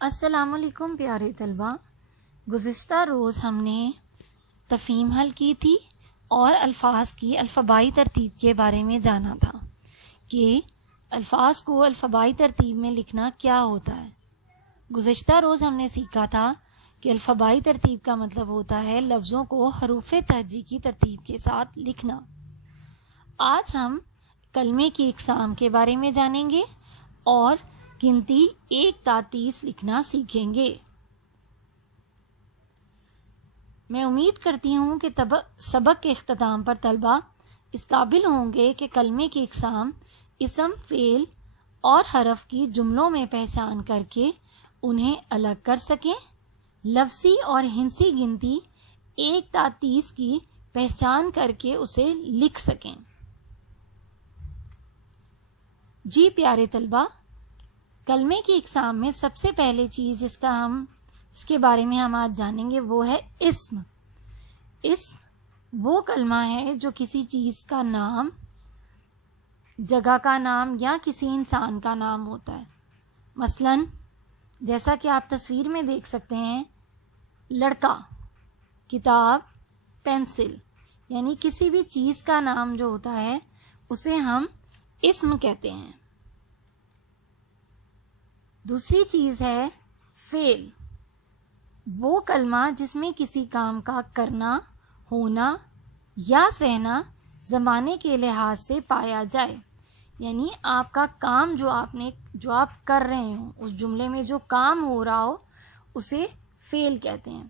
السلام علیکم پیارے طلبہ، گزشتہ روز ہم نے تفہیم حل کی تھی اور الفاظ کی الفبائی ترتیب کے بارے میں جانا تھا کہ الفاظ کو الفبائی ترتیب میں لکھنا کیا ہوتا ہے۔ گزشتہ روز ہم نے سیکھا تھا کہ الفبائی ترتیب کا مطلب ہوتا ہے لفظوں کو حروف تہجی کی ترتیب کے ساتھ لکھنا۔ آج ہم کلمے کی اقسام کے بارے میں جانیں گے اور گنتی 1 تا 30 لکھنا سیکھیں گے۔ میں امید کرتی ہوں کہ سبق کے اختتام پر طلبہ اس قابل ہوں گے کہ کلمے کی اقسام اسم، فعل اور حرف کی جملوں میں پہچان کر کے انہیں الگ کر سکیں، لفظی اور ہندسی گنتی 1 تا 30 کی پہچان کر کے اسے لکھ سکیں۔ جی پیارے طلبہ، کلمے کی اقسام میں سب سے پہلے چیز اس کے بارے میں ہم آج جانیں گے وہ ہے اسم۔ اسم وہ کلمہ ہے جو کسی چیز کا نام، جگہ کا نام یا کسی انسان کا نام ہوتا ہے۔ مثلا جیسا کہ آپ تصویر میں دیکھ سکتے ہیں، لڑکا، کتاب، پینسل، یعنی کسی بھی چیز کا نام جو ہوتا ہے اسے ہم اسم کہتے ہیں۔ دوسری چیز ہے فعل، وہ کلمہ جس میں کسی کام کا کرنا، ہونا یا سہنا زمانے کے لحاظ سے پایا جائے، یعنی آپ کا کام جو آپ کر رہے ہوں، اس جملے میں جو کام ہو رہا ہو اسے فعل کہتے ہیں۔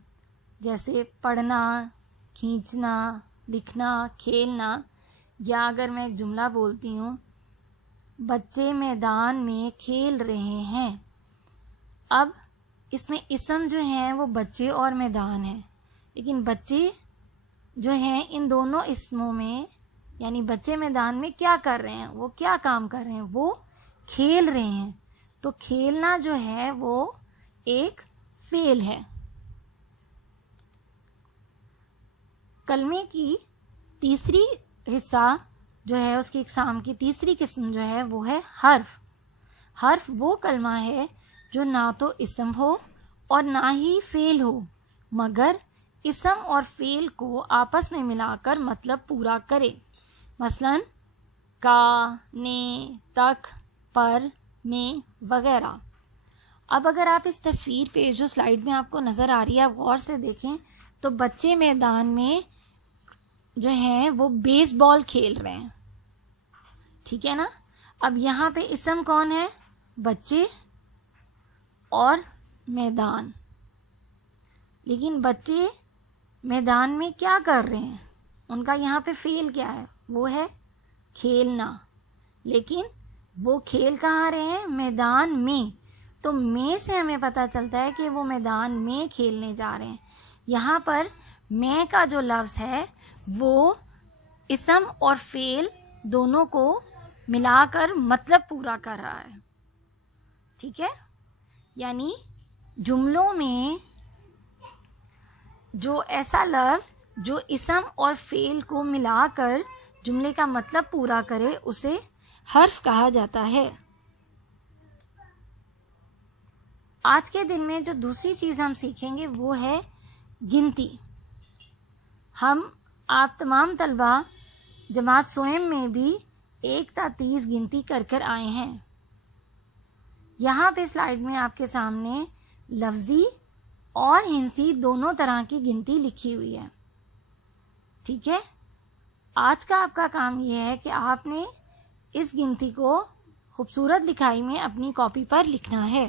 جیسے پڑھنا، کھینچنا، لکھنا، کھیلنا، یا اگر میں ایک جملہ بولتی ہوں، بچے میدان میں کھیل رہے ہیں۔ اب اس میں اسم جو ہیں وہ بچے اور میدان ہیں، لیکن بچے جو ہیں ان دونوں اسموں میں، یعنی بچے میدان میں کیا کر رہے ہیں، وہ کیا کام کر رہے ہیں، وہ کھیل رہے ہیں، تو کھیلنا جو ہے وہ ایک فعل ہے۔ کلمے کی تیسری حصہ جو ہے، اس کی اقسام کی تیسری قسم جو ہے وہ ہے حرف۔ حرف وہ کلمہ ہے جو نہ تو اسم ہو اور نہ ہی فعل ہو، مگر اسم اور فعل کو آپس میں ملا کر مطلب پورا کرے۔ مثلا کا، نے، تک، پر، میں وغیرہ۔ اب اگر آپ اس تصویر پہ جو سلائیڈ میں آپ کو نظر آ رہی ہے آپ غور سے دیکھیں تو بچے میدان میں جو ہیں وہ بیس بال کھیل رہے ہیں، ٹھیک ہے نا۔ اب یہاں پہ اسم کون ہے؟ بچے اور میدان۔ لیکن بچے میدان میں کیا کر رہے ہیں؟ ان کا یہاں پہ فعل کیا ہے؟ وہ ہے کھیلنا، لیکن وہ کھیل کہاں رہے ہیں؟ میدان میں۔ تو میں سے ہمیں پتہ چلتا ہے کہ وہ میدان میں کھیلنے جا رہے ہیں۔ یہاں پر میں کا جو لفظ ہے وہ اسم اور فعل دونوں کو ملا کر مطلب پورا کر رہا ہے، ٹھیک ہے۔ یعنی جملوں میں جو ایسا لفظ جو اسم اور فعل کو ملا کر جملے کا مطلب پورا کرے اسے حرف کہا جاتا ہے۔ آج کے دن میں جو دوسری چیز ہم سیکھیں گے وہ ہے گنتی۔ آپ تمام طلبہ جماعت سوئم میں بھی 1 تا 30 گنتی کر کر آئے ہیں۔ یہاں پہ سلائیڈ میں آپ کے سامنے لفظی اور ہندسی دونوں طرح کی گنتی لکھی ہوئی ہے، ٹھیک ہے۔ آج کا آپ کا کام یہ ہے کہ آپ نے اس گنتی کو خوبصورت لکھائی میں اپنی کاپی پر لکھنا ہے۔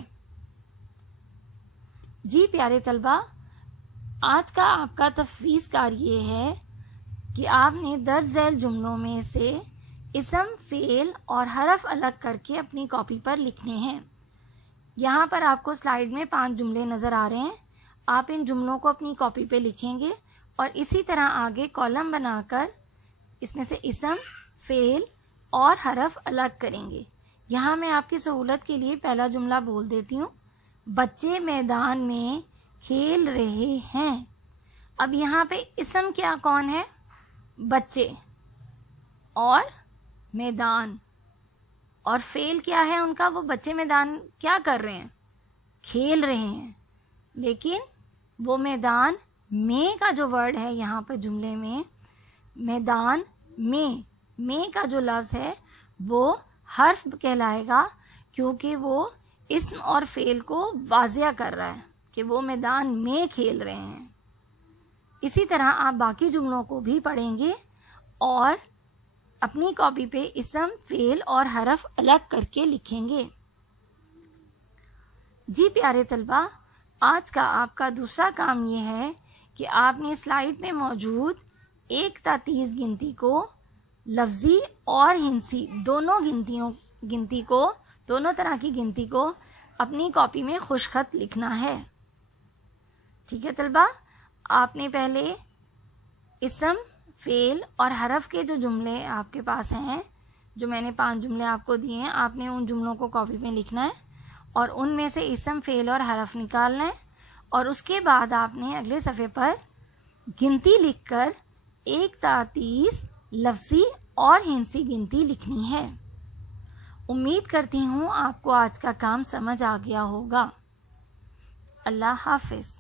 جی پیارے طلبہ، آج کا آپ کا تفویض کار یہ ہے کہ آپ نے درج ذیل جملوں میں سے اسم، فعل اور حرف الگ کر کے اپنی کاپی پر لکھنے ہیں۔ یہاں پر آپ کو سلائیڈ میں 5 جملے نظر آ رہے ہیں، آپ ان جملوں کو اپنی کاپی پہ لکھیں گے اور اسی طرح آگے کالم بنا کر اس میں سے اسم، فعل اور حرف الگ کریں گے۔ یہاں میں آپ کی سہولت کے لیے پہلا جملہ بول دیتی ہوں، بچے میدان میں کھیل رہے ہیں۔ اب یہاں پہ اسم کیا کون ہے؟ بچے اور میدان، اور فعل کیا ہے ان کا؟ وہ بچے میدان کیا کر رہے ہیں؟ کھیل رہے ہیں، لیکن وہ میدان میں کا جو ورڈ ہے یہاں پہ جملے میں، میدان میں کا جو لفظ ہے وہ حرف کہلائے گا، کیونکہ وہ اسم اور فعل کو واضح کر رہا ہے کہ وہ میدان میں کھیل رہے ہیں۔ اسی طرح آپ باقی جملوں کو بھی پڑھیں گے اور اپنی کاپی پہ اسم، فعل اور حرف الگ کر کے لکھیں گے۔ جی پیارے طلبہ، آج کا آپ کا دوسرا کام یہ ہے کہ آپ نے سلائیڈ میں موجود 1 تا 30 گنتی کو لفظی اور ہندسی دونوں طرح کی گنتی کو اپنی کاپی میں خوش خط لکھنا ہے۔ ٹھیک ہے طلبہ، آپ نے پہلے اسم، فعل اور حرف کے جو جملے آپ کے پاس ہیں، جو میں نے 5 جملے آپ کو دیے ہیں، آپ نے ان جملوں کو کاپی میں لکھنا ہے اور ان میں سے اسم، فعل اور حرف نکالنا ہے، اور اس کے بعد آپ نے اگلے صفحے پر گنتی لکھ کر 1 تا 30 لفظی اور ہندسی گنتی لکھنی ہے۔ امید کرتی ہوں آپ کو آج کا کام سمجھ آ گیا ہوگا۔ اللہ حافظ۔